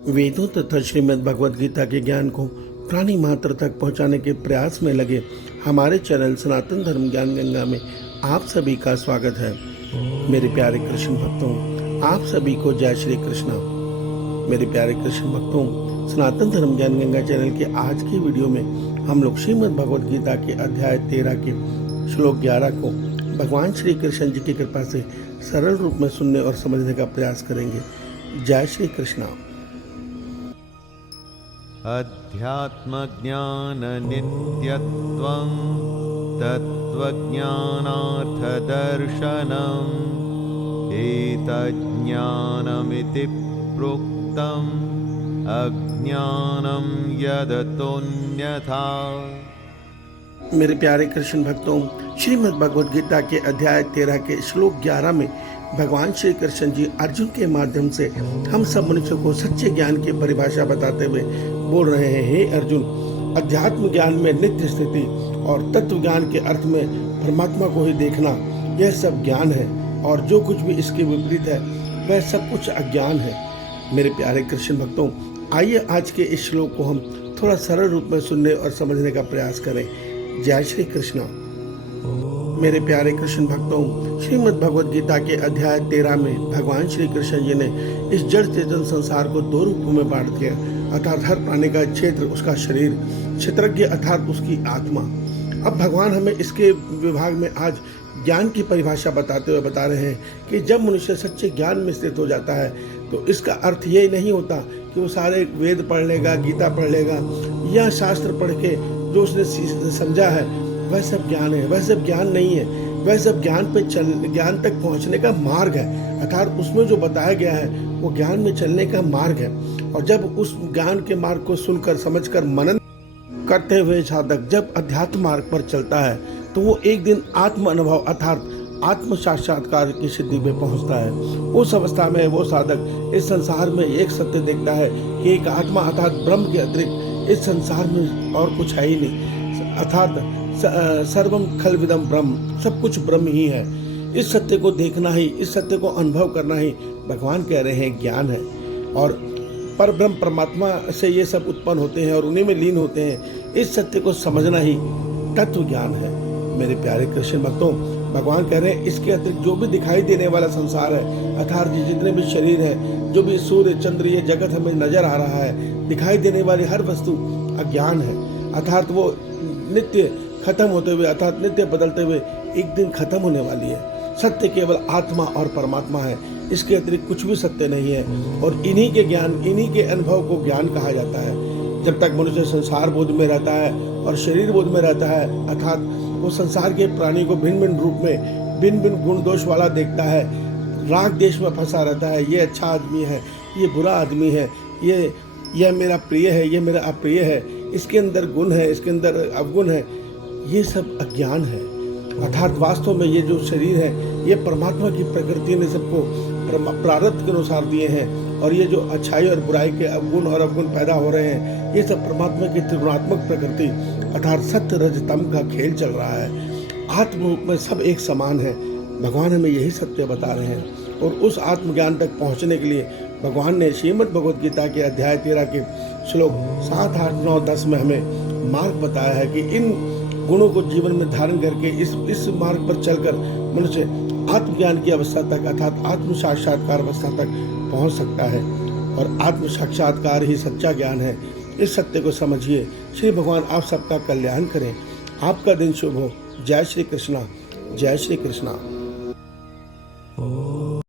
वेदों तथा श्रीमद् भगवद गीता के ज्ञान को प्राणी मात्र तक पहुंचाने के प्रयास में लगे हमारे चैनल सनातन धर्म ज्ञान गंगा में आप सभी का स्वागत है। मेरे प्यारे कृष्ण भक्तों, आप सभी को जय श्री कृष्ण। मेरे प्यारे कृष्ण भक्तों, सनातन धर्म ज्ञान गंगा चैनल के आज की वीडियो में हम लोग श्रीमद् भगवद गीता के अध्याय 13 के श्लोक 11 को भगवान श्री कृष्ण जी की कृपा से सरल रूप में सुनने और समझने का प्रयास करेंगे। जय श्री कृष्ण। अध्यात्मज्ञाननित्यत्वं तत्त्वज्ञानार्थदर्शनम् एतज्ज्ञानमिति प्रोक्तम् अज्ञानं यदतोऽन्यथा। मेरे प्यारे कृष्ण भक्तों, श्रीमद् भगवद गीता के अध्याय 13 के श्लोक 11 में भगवान श्री कृष्ण जी अर्जुन के माध्यम से हम सब मनुष्यों को सच्चे ज्ञान की परिभाषा बताते हुए बोल रहे हैं। हे अर्जुन, अध्यात्म ज्ञान में नित्य स्थिति और तत्व ज्ञान के अर्थ में परमात्मा को ही देखना, यह सब ज्ञान है, और जो कुछ भी इसके विपरीत है वह सब कुछ अज्ञान है। मेरे प्यारे कृष्ण भक्तों, आइए आज के इस श्लोक को हम थोड़ा सरल रूप में सुनने और समझने का प्रयास करें। जय श्री कृष्ण। मेरे प्यारे कृष्ण भक्तों, श्रीमद् भगवद गीता के अध्याय 13 में भगवान श्री कृष्ण जी ने इस जड़ चेतन संसार को दो रूपों में बांट दिया, अर्थात हर प्राणी का क्षेत्र उसका शरीर, क्षेत्रज्ञ अर्थात उसकी आत्मा। अब भगवान हमें इसके विभाग में आज ज्ञान की परिभाषा बताते हुए बता रहे हैं कि जब मनुष्य सच्चे ज्ञान में स्थित हो जाता है तो इसका अर्थ ये नहीं होता कि वो सारे वेद पढ़ लेगा, गीता पढ़ लेगा या शास्त्र पढ़ के जो उसने समझा है वह सब ज्ञान है। वह सब ज्ञान नहीं है, वह सब ज्ञान तक पहुंचने का मार्ग है, अर्थात उसमें जो बताया गया है वो ज्ञान में चलने का मार्ग है। और जब उस ज्ञान के मार्ग को सुनकर समझकर मनन करते हुए साधक जब अध्यात्म मार्ग पर चलता है तो वो एक दिन आत्म अनुभव अर्थात आत्म साक्षात्कार की सिद्धि में पहुंचता है। उस अवस्था में वो साधक इस संसार में एक सत्य देखता है कि एक आत्मा अर्थात ब्रह्म के अतिरिक्त इस संसार में और कुछ है ही नहीं, अर्थात सर्वम खलविदम ब्रह्म, सब कुछ ब्रह्म ही है। इस सत्य को देखना ही, इस सत्य को अनुभव करना ही भगवान कह रहे हैं ज्ञान है। और पर ब्रह्म परमात्मा से ये सब उत्पन्न होते हैं और उन्हीं में लीन होते हैं। इस सत्य को समझना ही तत्व ज्ञान है। मेरे प्यारे कृष्ण भक्तों, भगवान कह रहे हैं इसके अतिरिक्त जो भी दिखाई देने वाला संसार है, अर्थात जितने भी शरीर है, जो भी सूर्य चंद्र ये जगत हमें नजर आ रहा है, दिखाई देने वाली हर वस्तु अज्ञान है, अर्थात वो नित्य खत्म होते हुए अर्थात नित्य बदलते हुए एक दिन खत्म होने वाली है। सत्य केवल आत्मा और परमात्मा है, इसके अतिरिक्त कुछ भी सत्य नहीं है। और इन्हीं के ज्ञान, इन्हीं के अनुभव को ज्ञान कहा जाता है। जब तक मनुष्य संसार बोध में रहता है और शरीर बोध में रहता है, अर्थात वो संसार के प्राणी को भिन्न भिन्न रूप में भिन्न भिन्न गुण दोष वाला देखता है, राग देश में फंसा रहता है। ये अच्छा आदमी है, ये बुरा आदमी है, यह मेरा प्रिय है, ये मेरा अप्रिय है, इसके अंदर गुण है, इसके अंदर अवगुण है। ये सब अज्ञान है। अर्थात वास्तव में ये जो शरीर है ये परमात्मा की प्रकृति ने सबको प्रारब्ध के अनुसार दिए हैं, और ये जो अच्छाई और बुराई के अवगुण और अवगुण पैदा हो रहे हैं ये सब परमात्मा की त्रिगुणात्मक प्रकृति अर्थात सत्य रज तम का खेल चल रहा है। आत्म रूप में सब एक समान है। भगवान हमें यही सत्य बता रहे हैं, और उस आत्मज्ञान तक पहुँचने के लिए भगवान ने श्रीमद् भगवद गीता के अध्याय 13 के श्लोक 7, 8, 9, 10 में हमें मार्ग बताया है कि इन गुणों को जीवन में धारण करके इस मार्ग पर चलकर मनुष्य आत्मज्ञान की अवस्था तक अर्थात आत्म साक्षात्कार अवस्था तक पहुंच सकता है। और आत्म साक्षात्कार ही सच्चा ज्ञान है। इस सत्य को समझिए। श्री भगवान आप सबका कल्याण करें। आपका दिन शुभ हो। जय श्री कृष्णा। जय श्री कृष्णा।